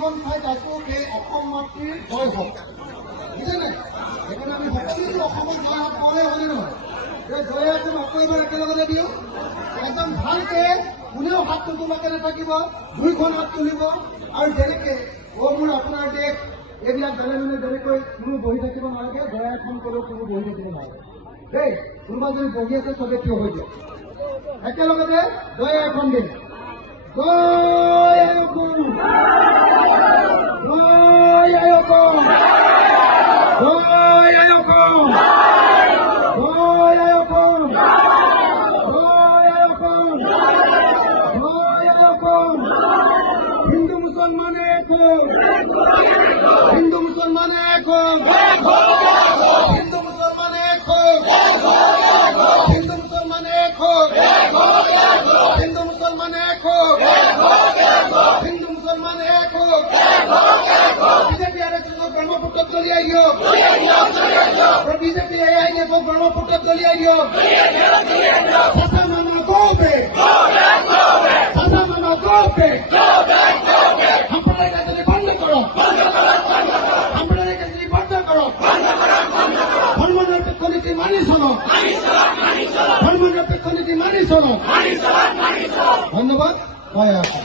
যিখন ঠাইত আছো সেই অসম মাতৃৰ জয় হওক, বুজিছেনে? সেইকাৰণে আমি সকলো অসমত জয় হওক কওঁহে, হয়নে নহয়? এই জয় এখন আকৌ এবাৰ একেলগতে দিওঁ, একদম ভালকে কোনেও হাত নোতোলাকে নাথাকিব, দুইখন হাত তুলিব আৰু যেনেকে মোৰ আপোনাৰ দেশ এইবিলাক জানে মানে যেনেকৈ কোনো বহি থাকিব নালাগে, জয় এখন কলেও কোনো বহি থাকিব নালাগে দেই। কোনোবা যদি বহি আছে চবে থিয় হৈ দিয়ক, একেলগতে জয় এখন দিম। জয় অসম, জয় অসম, জয় অসম, জয় অসম, জয় অসম, জয় অসম। হিন্দু মুসলমান এক হোক, হিন্দু মুসলমান এক হোক, হিন্দু মুসলমান এক হোক, হিন্দু মুসলমান এক হোক, হিন্দু মুসলমান এক হোক, হিন্দু মুসলমান এক হোক। বিজেপি আর এস ব্রহ্মপুত্র দলিয়াই হোক, বিজেপি এআইএফ ব্রহ্মপুত্র দলিয়াই হোক। চাচা মানা গোবে, চাচা মানা গোবে, আপনারা কাছে বন্ধ করো, আপনারা কাছে বন্ধ করো। ধর্মনিরপেক্ষ নীতি মানি চলো, ধর্মনিরপেক্ষ নীতি মানি চলো। ধন্যবাদ। জয় অসম।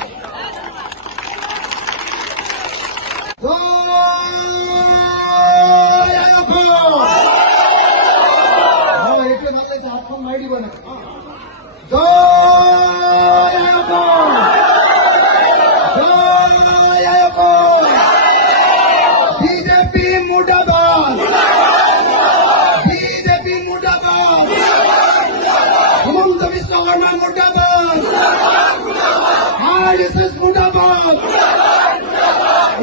জয় অসম। এইটোৱে ভাল লাগিছে, হাতখন মাৰি দিব না। জয় অসম, জয় অসম। বিজেপি মুৰ্দাবাদ, বিজেপি মুৰ্দাবাদ, হিমন্ত বিশ্ব শৰ্মা মুৰ্দাবাদ, RSS মুৰ্দাবাদ,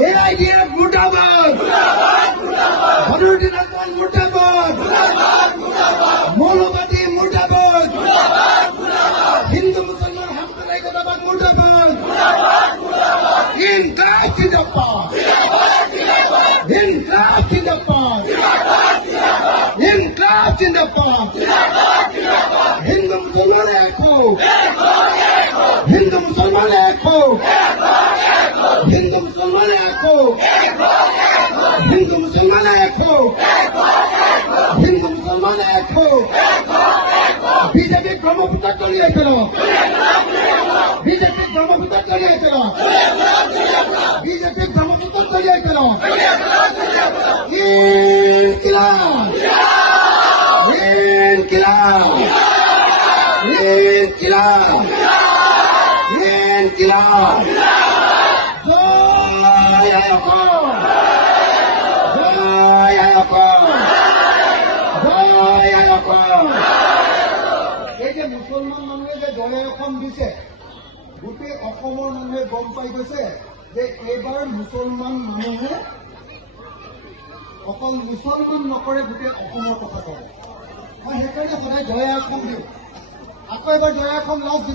AIDF মুর্দাবাদ, বদরুদ্দিন আজমল মুর্দাবাদ, মৌলবাদী মুর্দাবাদ, হিন্দু মুসলমান সাম্প্রদায়িকতাবাদ মুর্দাবাদ। ইনকলাব জিন্দাবাদ, ইনকলাব জিন্দাবাদ, ইনকলাব জিন্দাবাদ। হিন্দু মুসলমান এক হোক, হিন্দু মুসলমান এক হোক, হিন্দু মুসলমান এক হোক, হিন্দু মুসলমান এক হোক, হিন্দু মুসলমান এক হোক। বিজেপি ব্রহ্মপুত্র তলিয়ে ফেলো, বিজেপি ব্রহ্মপুত্র তলিয়ে ফেলো, বিজেপি ব্রহ্মপুত্র তলিয়ে ফেলো। ইনকিলাব, ইনকিলাব, ইনকিলাব, ইনকিলাব। জয় অসম, জয় অসম, জয় অসম। এই যে মুছলমান মানুহে যে জয় অসম দিছে, গোটেই অসমৰ মানুহে গম পাই গৈছে যে এইবাৰ মুছলমান মানুহে অকল মুছলমান নকৰে, গোটেই অসমৰ কথা কয়। মই সেইকাৰণে সদায় জয় অসম দিওঁ। আকৌ এবাৰ জয় অসম লাভ